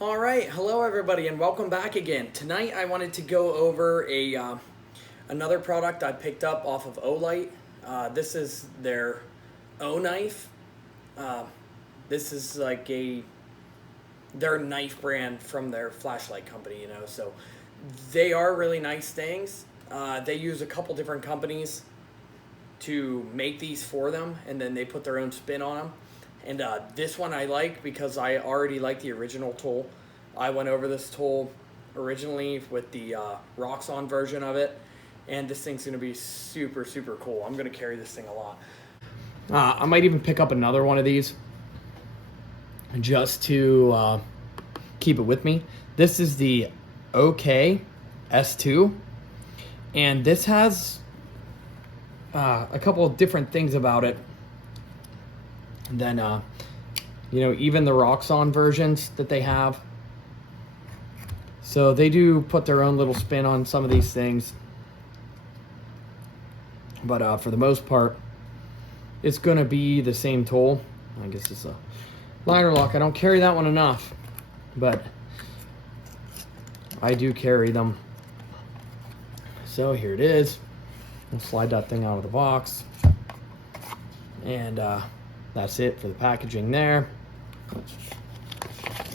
All right, hello everybody, and welcome back again. Tonight I wanted to go over another product I picked up off of Olight. This is their O-Knife. Uh, this is like their knife brand from their flashlight company, So they are really nice things. They use a couple different companies to make these for them, and then they put their own spin on them. And this one I like because I already like the original tool. I went over this tool originally with the Roxxon version of it, and this thing's going to be super, super cool. I'm going to carry this thing a lot. I might even pick up another one of these just to keep it with me. This is the OKS2, and this has a couple of different things about it than even the Roxxon versions that they have. So they do put their own little spin on some of these things, but for the most part it's gonna be the same tool. I guess it's a liner lock. I don't carry that one enough, but I do carry them. So here it is. We'll slide that thing out of the box, and that's it for the packaging there.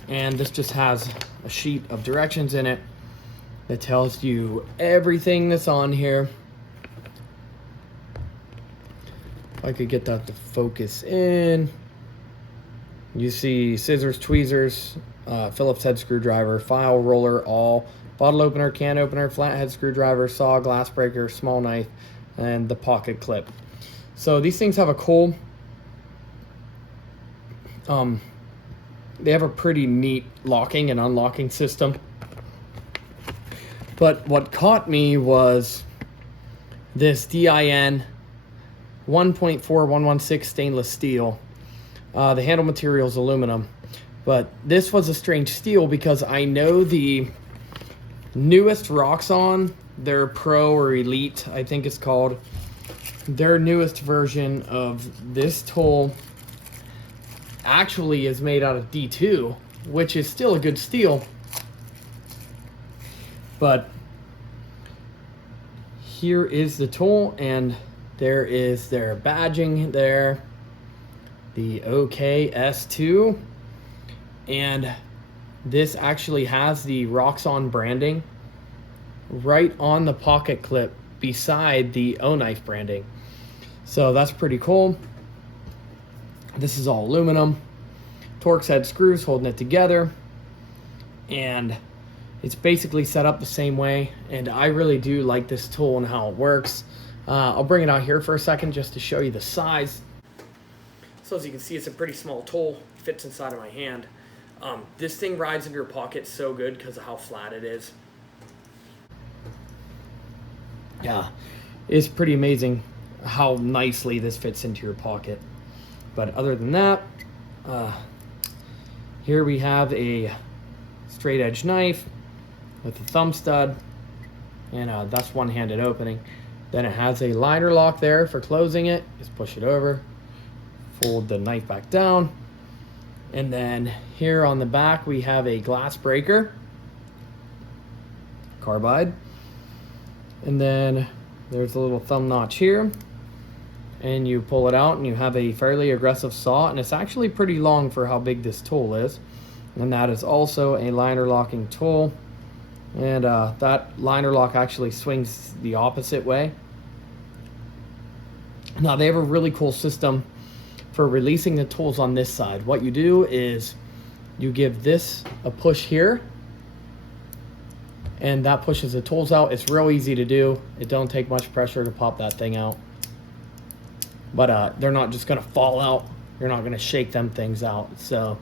And this just has a sheet of directions in it that tells you everything that's on here. If I could get that to focus in. You see scissors, tweezers, Phillips head screwdriver, file roller, awl, bottle opener, can opener, flathead screwdriver, saw, glass breaker, small knife, and the pocket clip. So these things have a cool they have a pretty neat locking and unlocking system. But what caught me was this DIN 1.4116 stainless steel. The handle material is aluminum, but this was a strange steel because I know the newest Roxxon, their Pro or Elite, I think it's called, their newest version of this tool actually is made out of D2, which is still a good steel. But here is the tool, and there is their badging there, the OKS2, and this actually has the Roxxon branding right on the pocket clip beside the O-Knife branding. So that's pretty cool. This is all aluminum, Torx head screws holding it together, and it's basically set up the same way, and I really do like this tool and how it works. I'll bring it out here for a second just to show you the size. So as you can see, it's a pretty small tool, fits inside of my hand. This thing rides in your pocket so good because of how flat it is. Yeah, it's pretty amazing how nicely this fits into your pocket. But other than that, here we have a straight edge knife with a thumb stud, and that's one-handed opening. Then it has a liner lock there for closing it. Just push it over, fold the knife back down, and then here on the back we have a glass breaker, carbide, and then there's a little thumb notch here, and you pull it out and you have a fairly aggressive saw, and it's actually pretty long for how big this tool is. And that is also a liner locking tool, and that liner lock actually swings the opposite way. Now they have a really cool system for releasing the tools on this side. What you do is you give this a push here, and that pushes the tools out. It's real easy to do. It don't take much pressure to pop that thing out. But they're not just gonna fall out. You're not gonna shake them things out. So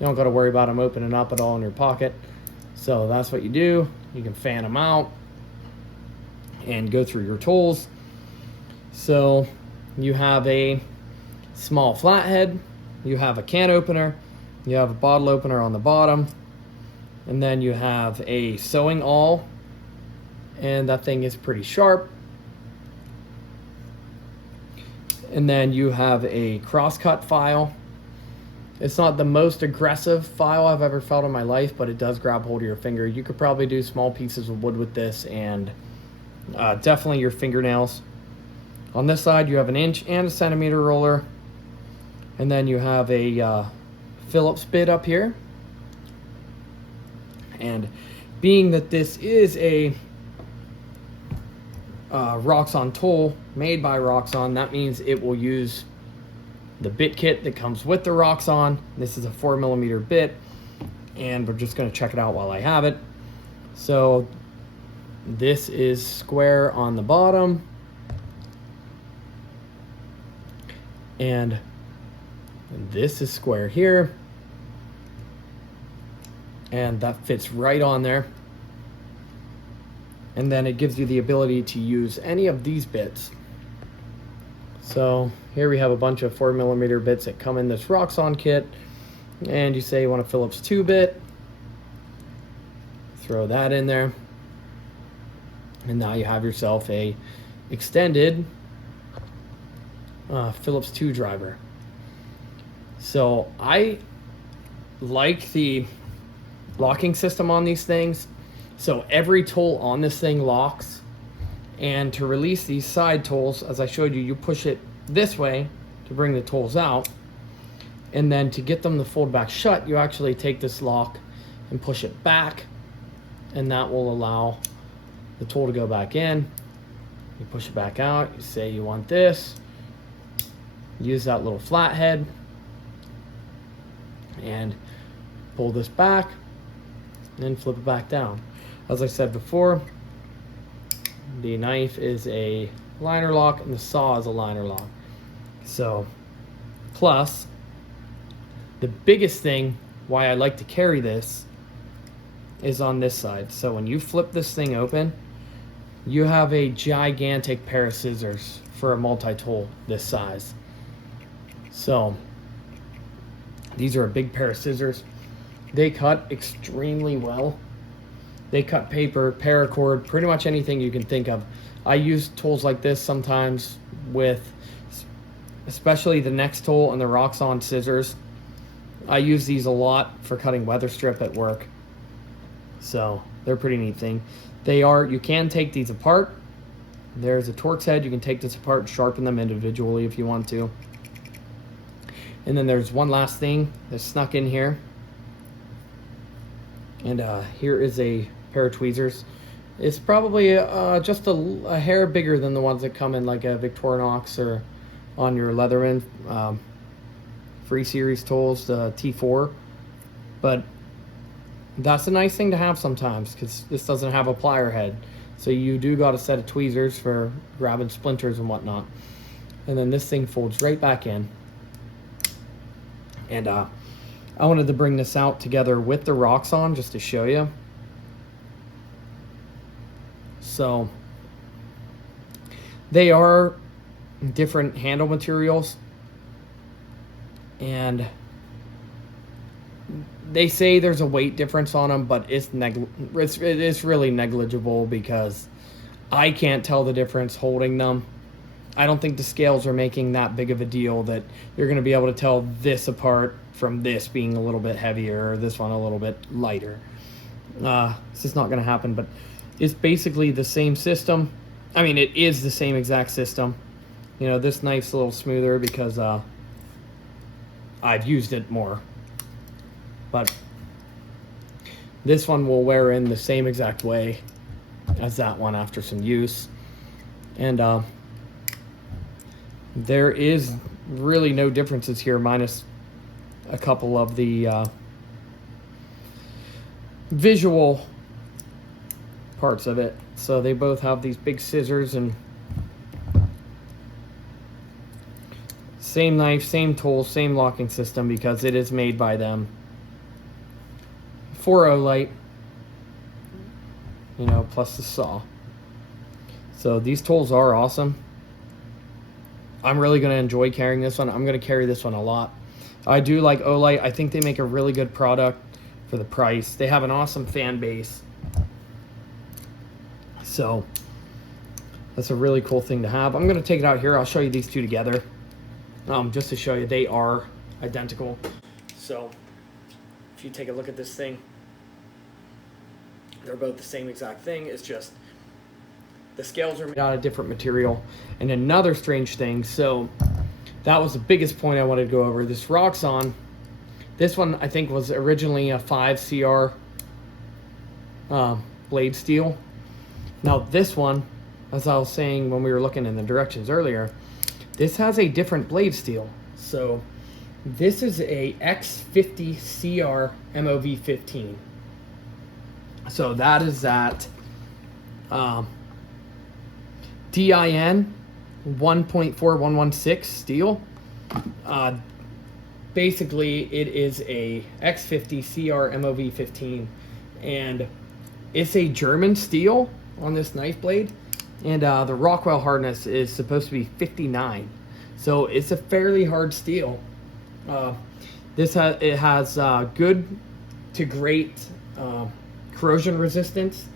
you don't gotta worry about them opening up at all in your pocket. So that's what you do. You can fan them out and go through your tools. So you have a small flathead, you have a can opener, you have a bottle opener on the bottom, and then you have a sewing awl, and that thing is pretty sharp. And then you have a crosscut file, It's not the most aggressive file I've ever felt in my life, but it does grab hold of your finger. You could probably do small pieces of wood with this, and definitely your fingernails. On this side, you have an inch and a centimeter roller, and then you have a Phillips bit up here. And being that this is a Roxxon tool made by Roxxon, that means it will use the bit kit that comes with the Roxxon. This is a 4mm bit, and we're just going to check it out while I have it. So this is square on the bottom, and this is square here, and that fits right on there. And then it gives you the ability to use any of these bits. So here we have a bunch of 4mm bits that come in this Roxxon kit, and you say you want a Phillips 2-bit, throw that in there, and now you have yourself a extended Phillips 2 driver. So I like the locking system on these things. So every tool on this thing locks, and to release these side tools, as I showed you, you push it this way to bring the tools out, and then to get them to fold back shut, you actually take this lock and push it back, and that will allow the tool to go back in. You push it back out, you say you want this, use that little flathead and pull this back and then flip it back down. As I said before, the knife is a liner lock and the saw is a liner lock. So, plus, the biggest thing why I like to carry this is on this side. So when you flip this thing open, you have a gigantic pair of scissors for a multi-tool this size. So these are a big pair of scissors. They cut extremely well. They cut paper, paracord, pretty much anything you can think of. I use tools like this sometimes with, especially the next tool and the Roxxon scissors. I use these a lot for cutting weather strip at work. So they're a pretty neat thing. You can take these apart. There's a Torx head. You can take this apart and sharpen them individually if you want to. And then there's one last thing that's snuck in here. And here is a pair of tweezers. It's probably just a hair bigger than the ones that come in like a Victorinox or on your Leatherman Free Series tools, the T4. But that's a nice thing to have sometimes, because this doesn't have a plier head. So you do got a set of tweezers for grabbing splinters and whatnot. And then this thing folds right back in. And I wanted to bring this out together with the Roxxon just to show you. So they are different handle materials, and they say there's a weight difference on them, but it's really negligible, because I can't tell the difference holding them. I don't think the scales are making that big of a deal that you're going to be able to tell this apart from this being a little bit heavier or this one a little bit lighter. It's just not going to happen, but it's basically the same system. I mean, it is the same exact system. You know, this knife's a little smoother because I've used it more. But this one will wear in the same exact way as that one after some use. And there is really no differences here, minus a couple of the visual parts of it. So they both have these big scissors, and same knife, same tool, same locking system, because it is made by them for Olight, you know, plus the saw. So these tools are awesome. I'm really going to enjoy carrying this one. I'm going to carry this one a lot. I do like Olight. I think they make a really good product for the price. They have an awesome fan base. So that's a really cool thing to have. I'm going to take it out here. I'll show you these two together, just to show you they are identical. So if you take a look at this thing, they're both the same exact thing. It's just the scales are made out of different material. And another strange thing, so that was the biggest point I wanted to go over. This Roxxon, this one I think was originally a 5CR blade steel. Now this one, as I was saying when we were looking in the directions earlier, this has a different blade steel. So this is a X50CR MOV15. So that is that DIN 1.4116 steel. Basically, it is a X50CR MOV15, and it's a German steel on this knife blade, and the Rockwell hardness is supposed to be 59. So it's a fairly hard steel. It has good to great corrosion resistance,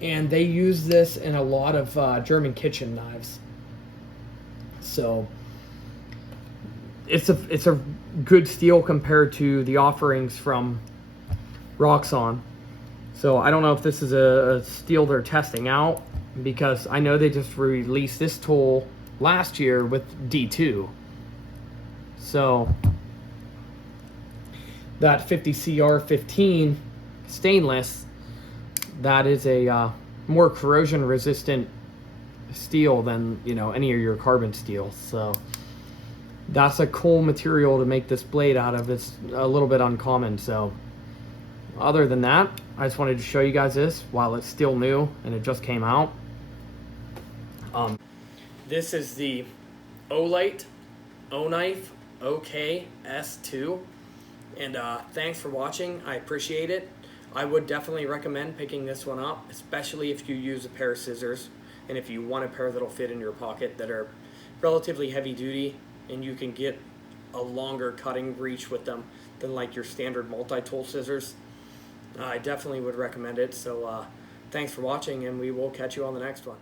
and they use this in a lot of German kitchen knives. So it's a good steel compared to the offerings from Roxxon. So I don't know if this is a steel they're testing out, because I know they just released this tool last year with D2. So that 50CR15 stainless, that is a more corrosion resistant steel than, you know, any of your carbon steels. So that's a cool material to make this blade out of. It's a little bit uncommon. So other than that, I just wanted to show you guys this while it's still new and it just came out. This is the Olight Oknife OKS2, and thanks for watching. I appreciate it. I would definitely recommend picking this one up, especially if you use a pair of scissors and if you want a pair that'll fit in your pocket that are relatively heavy duty, and you can get a longer cutting reach with them than like your standard multi-tool scissors. I definitely would recommend it. So thanks for watching, and we will catch you on the next one.